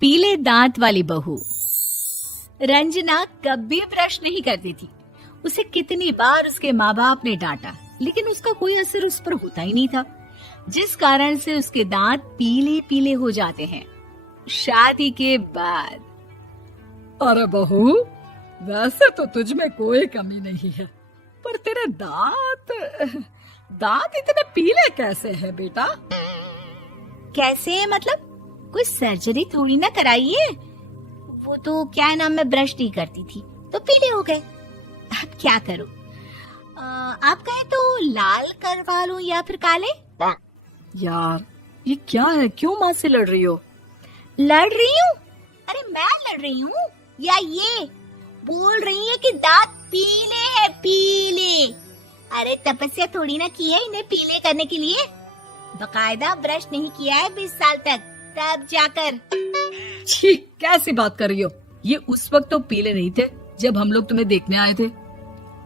पीले दांत वाली बहू। रंजना कभी ब्रश नहीं करती थी। उसे कितनी बार उसके माँ बाप ने डांटा, लेकिन उसका कोई असर उस पर होता ही नहीं था, जिस कारण से उसके दांत पीले पीले हो जाते हैं। शादी के बाद अरे बहू, वैसे तो तुझ में कोई कमी नहीं है, पर तेरे दांत इतने पीले कैसे हैं बेटा? कैसे मतलब? कोई सर्जरी थोड़ी ना कराई है। वो तो क्या है ना, मैं ब्रश नहीं करती थी तो पीले हो गए। अब क्या करूं? आप कहें तो लाल करवा लूं या फिर काले? यार ये क्या है, क्यों माँ से लड़ रही हो? लड़ रही हूँ? अरे मैं लड़ रही हूँ या ये बोल रही है कि दांत पीले हैं, पीले। अरे तपस्या थोड़ी ना की है इन्हें पीले करने के लिए। बकायदा ब्रश नहीं किया है 20 साल तक, तब जाकर। छी, कैसी बात कर रही हो? ये उस वक्त तो पीले नहीं थे जब हम लोग तुम्हें देखने आए थे।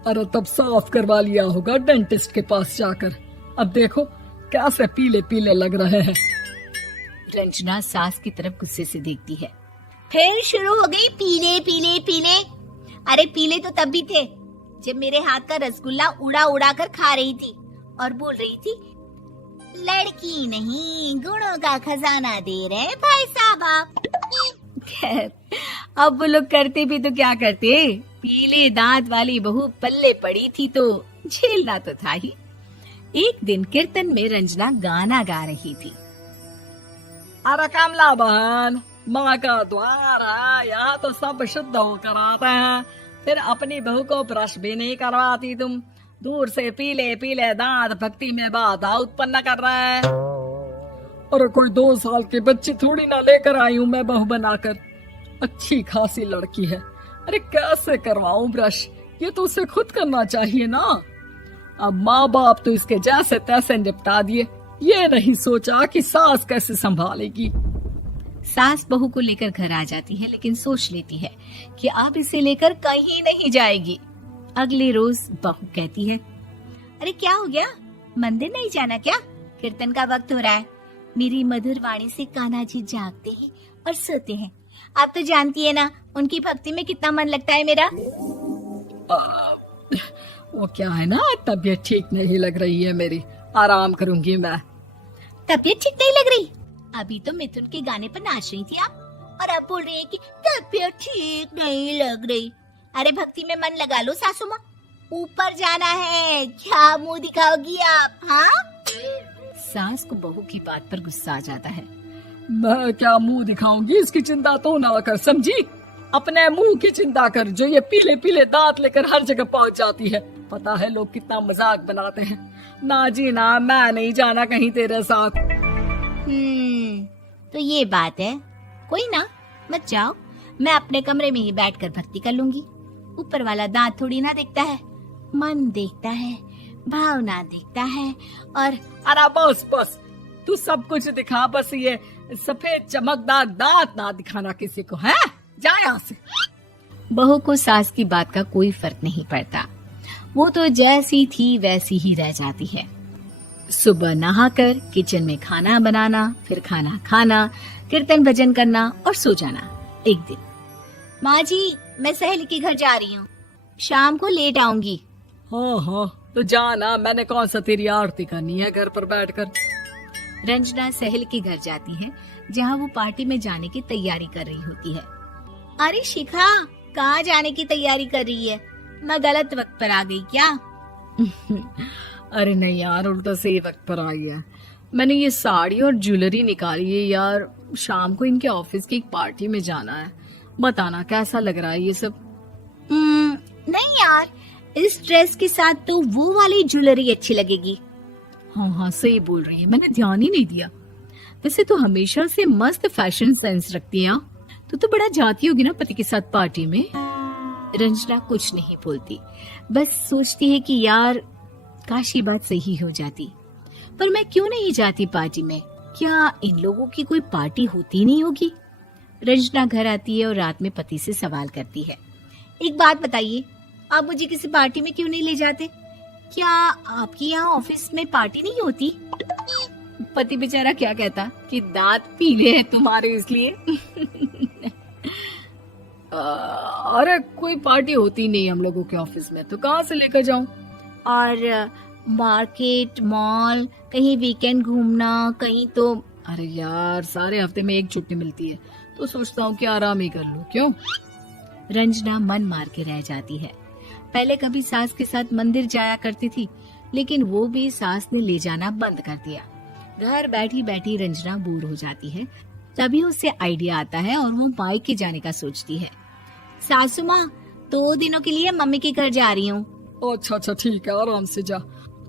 अरे तब साफ करवा लिया होगा डेंटिस्ट के पास जाकर। अब देखो कैसे पीले पीले लग रहे हैं। रंजना सास की तरफ गुस्से से देखती है। फिर शुरू हो गई पीले पीले पीले। अरे पीले तो तब भी थे जब मेरे हाथ का रसगुल्ला उड़ा उड़ा कर खा रही थी और बोल रही थी, लड़की नहीं गुणों का खजाना दे रहे भाई साहब आप। खैर, अब वो लोग करते भी तो क्या करते, पीले दांत वाली बहू पल्ले पड़ी थी तो झेलना तो था ही। एक दिन कीर्तन में रंजना गाना गा रही थी। अरे कमला बहन, माँ का द्वार है, यहाँ तो सब शुद्ध होकर आते हैं, फिर अपनी बहू को ब्रश भी नहीं करवाती तुम। दूर से पीले पीले दांत भक्ति में बाधा उत्पन्न कर रहे हैं। अरे कोई 2 साल की बच्ची थोड़ी ना लेकर आई हूँ मैं बहू बनाकर। अच्छी खासी लड़की है, अरे कैसे करवाऊं ब्रश? ये तो उसे खुद करना चाहिए ना। अब माँ बाप तो इसके जैसे तैसे निपटा दिए, ये नहीं सोचा कि सास कैसे संभालेगी। सास बहू को लेकर घर आ जाती है, लेकिन सोच लेती है कि अब इसे लेकर कहीं नहीं जाएगी। अगले रोज बहू कहती है, अरे क्या हो गया, मंदिर नहीं जाना क्या? कीर्तन का वक्त हो रहा है। मेरी मधुर वाणी से कान्हा जी जागते हैं और सोते हैं। आप तो जानती है ना उनकी भक्ति में कितना मन लगता है मेरा। वो क्या है ना, तबीयत ठीक नहीं लग रही है मेरी, आराम करूंगी मैं। तबीयत ठीक नहीं लग रही? अभी तो मिथुन के गाने पर नाच रही थी आप, और अब बोल रही है कि तबीयत ठीक नहीं लग रही। अरे भक्ति में मन लगा लो सासू माँ, ऊपर जाना है, क्या मुंह दिखाओगी आप? हाँ? सास को बहू की बात पर गुस्सा आ जाता है। मैं क्या मुंह दिखाऊंगी, इसकी चिंता तो ना कर, समझी? अपने मुंह की चिंता कर, जो ये पीले पीले दांत लेकर हर जगह पहुंच जाती है। पता है लोग कितना मजाक बनाते हैं। ना जी ना, मैं नहीं जाना कहीं तेरे साथ। तो ये बात है, कोई ना, मत जाओ, मैं अपने कमरे में ही बैठकर भक्ति कर लूंगी। ऊपर वाला दांत थोड़ी ना देखता है, मन देखता है, भावना देखता है। और अरे बस बस, तू सब कुछ दिखा, बस ये सफेद चमकदार दांत ना दिखाना किसी को, है? जा यहाँ से। बहू को सास की बात का कोई फर्क नहीं पड़ता, वो तो जैसी थी वैसी ही रह जाती है। सुबह नहाकर किचन में खाना बनाना, फिर खाना खाना, कीर्तन भजन करना और सो जाना। एक दिन, माँ जी मैं सहेली के घर जा रही हूँ, शाम को लेट आऊंगी। हाँ हाँ तो जाना, मैंने कौन सा तेरी आरती करनी है घर पर बैठकर। रंजना सहेली के घर जाती है, जहाँ वो पार्टी में जाने की तैयारी कर रही होती है। अरे शिखा, कहाँ जाने की तैयारी कर रही है? मैं गलत वक्त पर आ गई क्या? अरे नहीं यार, उल्टा सही वक्त पर आ गया। मैंने ये साड़ी और ज्वेलरी निकाली है यार, शाम को इनके ऑफिस की एक पार्टी में जाना है। बताना कैसा लग रहा है ये सब? नहीं यार, इस ड्रेस के साथ तो वो वाली ज्वेलरी अच्छी लगेगी। हाँ हाँ सही बोल रही है, मैंने ध्यान ही नहीं दिया। वैसे तो हमेशा से मस्त फैशन सेंस रखती है। तो बड़ा जाती होगी ना पति के साथ पार्टी में। रंजना कुछ नहीं बोलती, बस सोचती है कि यार काश ये बात सही हो जाती, पर मैं क्यों नहीं जाती पार्टी में? क्या इन लोगों की कोई पार्टी होती नहीं होगी? रंजना घर आती है और रात में पति से सवाल करती है, एक बात बताइए, आप मुझे किसी पार्टी में क्यों नहीं ले जाते? क्या आपकी यहाँ ऑफिस में पार्टी नहीं होती? पति बेचारा क्या कहता कि दांत पीले हैं तुम्हारे इसलिए। अरे कोई पार्टी होती नहीं हम लोगों के ऑफिस में, तो कहाँ से लेकर जाऊं? और मार्केट, मॉल, कहीं वीकेंड घूमना, कहीं तो। अरे यार, सारे हफ्ते में एक छुट्टी मिलती है, तो सोचता हूँ कि आराम ही कर लूं। क्यों? रंजना मन मार के रह जाती है। पहले कभी सास के साथ मंदिर जाया करती थी, लेकिन वो भी सास ने ले जाना बंद कर दिया। घर बैठी बैठी रंजना बोर हो जाती है। तभी उसे आइडिया आता है और वो मायके जाने का सोचती है। सासू माँ, 2 दिनों के लिए मम्मी के घर जा रही हूँ। अच्छा ठीक है, आराम से जा।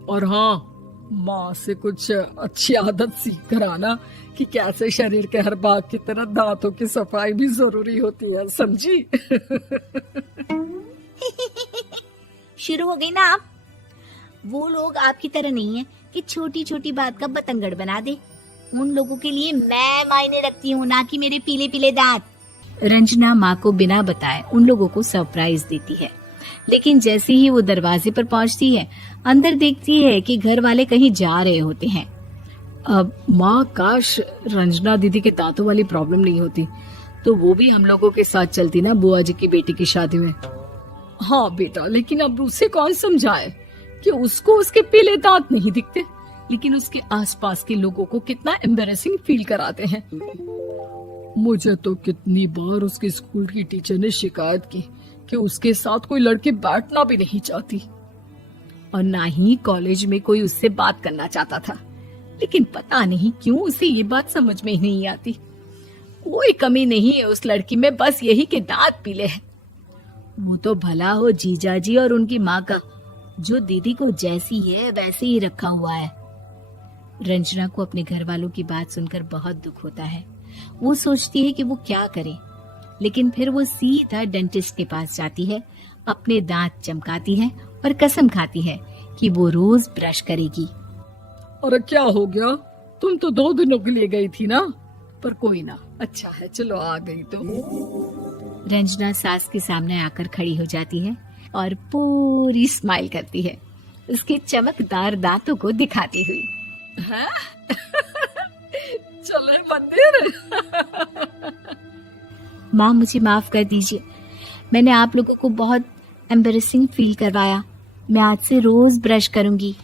और हाँ, माँ से कुछ अच्छी आदत सीख कर आना कि कैसे शरीर के हर भाग की तरह दांतों की सफाई भी जरूरी होती है, समझी? शुरू हो गई ना आप। वो लोग आपकी तरह नहीं है कि छोटी छोटी बात का बतंगड़ बना दे। उन लोगों के लिए मैं मायने रखती हूँ, ना कि मेरे पीले पीले दांत। रंजना माँ को बिना बताए उन लोगों को सरप्राइज देती है, लेकिन जैसे ही वो दरवाजे पर पहुंचती है, अंदर देखती है कि घर वाले कहीं जा रहे होते हैं। अब माँ, काश रंजना दीदी के दांतों वाली प्रॉब्लम नहीं होती, तो वो भी हम लोगों के साथ चलती ना बुआ जी की बेटी की शादी में। हाँ बेटा, लेकिन अब उसे कौन समझाए कि उसको उसके पीले दांत नहीं दिखते, लेकिन उसके आसपास के लोगों को कितना एम्बैरेसिंग फील कराते हैं। मुझे तो कितनी बार उसके स्कूल की टीचर ने शिकायत की कि उसके साथ कोई लड़की बैठना भी नहीं चाहती, और ना ही कॉलेज में कोई उससे बात करना चाहता था। लेकिन पता नहीं क्यों उसे ये बात समझ में ही नहीं आती। कोई कमी नहीं है उस लड़की में, बस यही कि दांत पीले हैं। वो तो भला हो जीजा जी और उनकी माँ का, जो दीदी को जैसी है वैसे ही रखा हुआ है। रंजना को अपने घर वालों की बात सुनकर बहुत दुख होता है। वो सोचती है कि वो क्या करे, लेकिन फिर वो सीधा डेंटिस्ट के पास जाती है, अपने दांत चमकाती है और कसम खाती है कि वो रोज ब्रश करेगी। अरे क्या हो गया? तुम तो 2 दिनों के लिए गई थी ना, पर कोई ना, अच्छा है, चलो आ गई तो। रंजना सास के सामने आकर खड़ी हो जाती है और पूरी स्माइल करती है, उसके चमकदार दांतों को दिखाती हुई। हैं? चले मंदिर। माँ, मुझे माफ कर दीजिए, मैंने आप लोगों को बहुत एम्बैरेसिंग फील करवाया। मैं आज से रोज ब्रश करूंगी।